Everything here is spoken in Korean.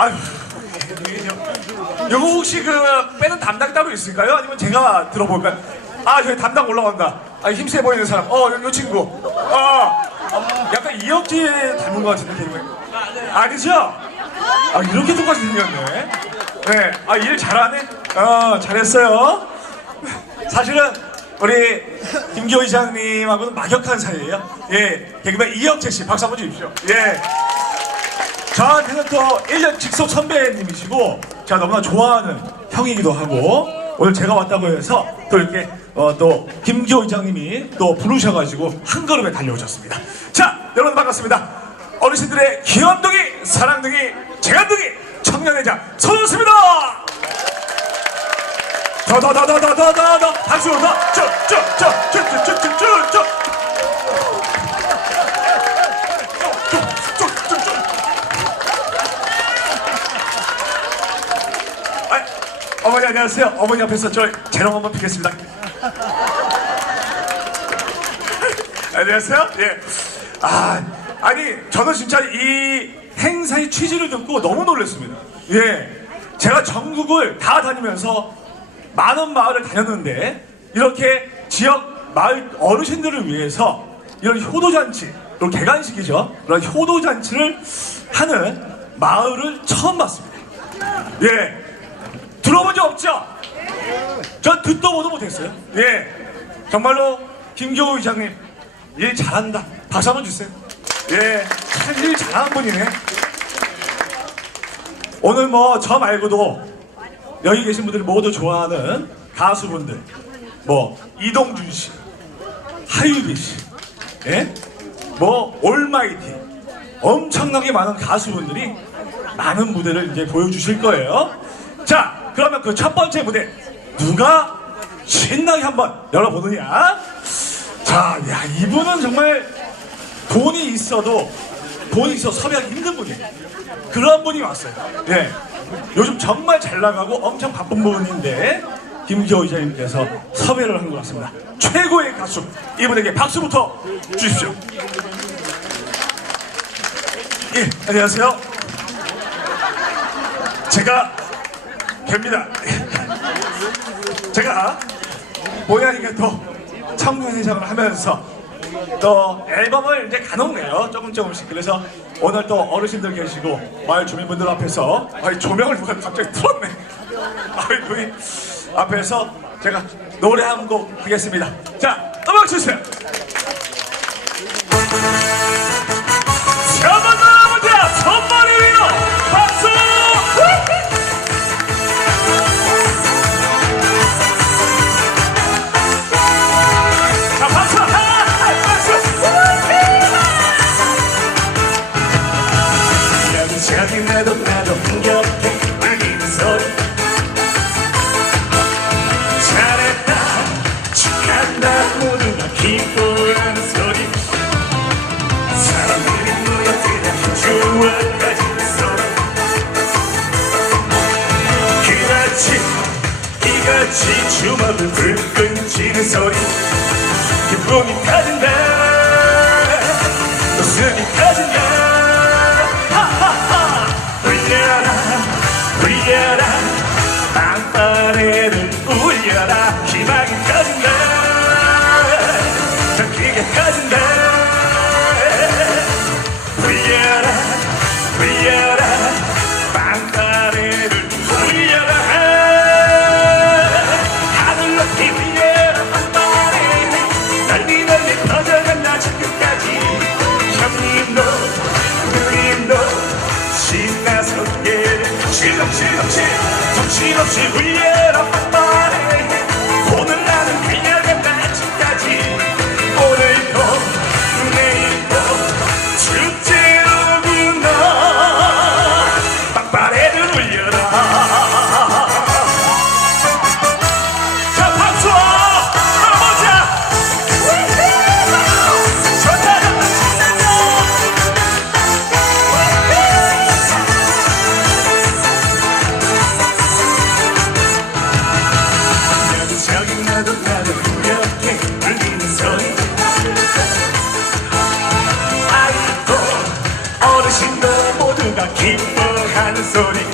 아유, 이거 혹시 그 빼는 담당 따로 있을까요? 아니면 제가 들어볼까요? 아, 저기 담당 올라간다. 아, 힘세 보이는 사람. 어, 요, 요 친구. 어, 어, 약간 이혁재 닮은 것 같은데, 개그맨. 아니죠? 아, 이렇게 똑같이 생겼네. 네, 아, 일 잘하네. 어, 잘했어요. 사실은 우리 김기호 이장님하고는 막역한 사이예요. 예, 개그맨 이혁재 씨 박수 한번 주십시오. 예. 저한테는 또 1년 직속 선배님이시고 제가 너무나 좋아하는 형이기도 하고 오늘 제가 왔다고 해서 또 이렇게 어, 또 김기호 이장님이 또 부르셔가지고 한 걸음에 달려오셨습니다. 자, 여러분 반갑습니다. 어르신들의 귀염둥이, 사랑둥이, 재간둥이, 청년회장 서졌습니다. 더더더더더더더 박수 더 쭉쭉쭉쭉쭉쭉쭉쭉 어머니 안녕하세요. 어머니 앞에서 저 재롱 한번 피겠습니다. 안녕하세요. 예. 아, 아니 저는 진짜 이 행사의 취지를 듣고 너무 놀랐습니다. 예. 제가 전국을 다 다니면서 많은 마을을 다녔는데 이렇게 지역 마을 어르신들을 위해서 이런 효도잔치, 이런 개간식이죠. 그런 효도잔치를 하는 마을을 처음 봤습니다. 예. 들어본 적 없죠? 전 듣도 보도 못했어요. 예. 정말로 김경호 이장님 일 잘한다. 박수 한번 주세요. 예. 참일 잘하는 분이네. 오늘 뭐 저 말고도 여기 계신 분들이 모두 좋아하는 가수분들 뭐 이동준 씨, 하유리 씨, 예? 뭐 올마이티 엄청나게 많은 가수분들이 많은 무대를 이제 보여주실 거예요. 자, 그러면 그 첫 번째 무대 누가 신나게 한번 열어보느냐? 자, 야 이분은 정말 돈이 있어도 돈이 있어 섭외하기 힘든 분이에요. 그런 분이 왔어요. 예. 요즘 정말 잘 나가고 엄청 바쁜 분인데 김기호 이사님께서 섭외를 한 것 같습니다. 최고의 가수 이분에게 박수부터 주십시오. 예, 안녕하세요. 제가 됩니다. 제가 모양이가 또 청년회장을 하면서 또 앨범을 이제 가놓네요. 조금 조금씩. 그래서 오늘 또 어르신들 계시고 마을 주민분들 앞에서 아이 조명을 누가 갑자기 틀었네. 아이 여기 앞에서 제가 노래 한 곡 하겠습니다. 자, 음악 주세요. 소리 기쁨이 터진다 se não se vira Cody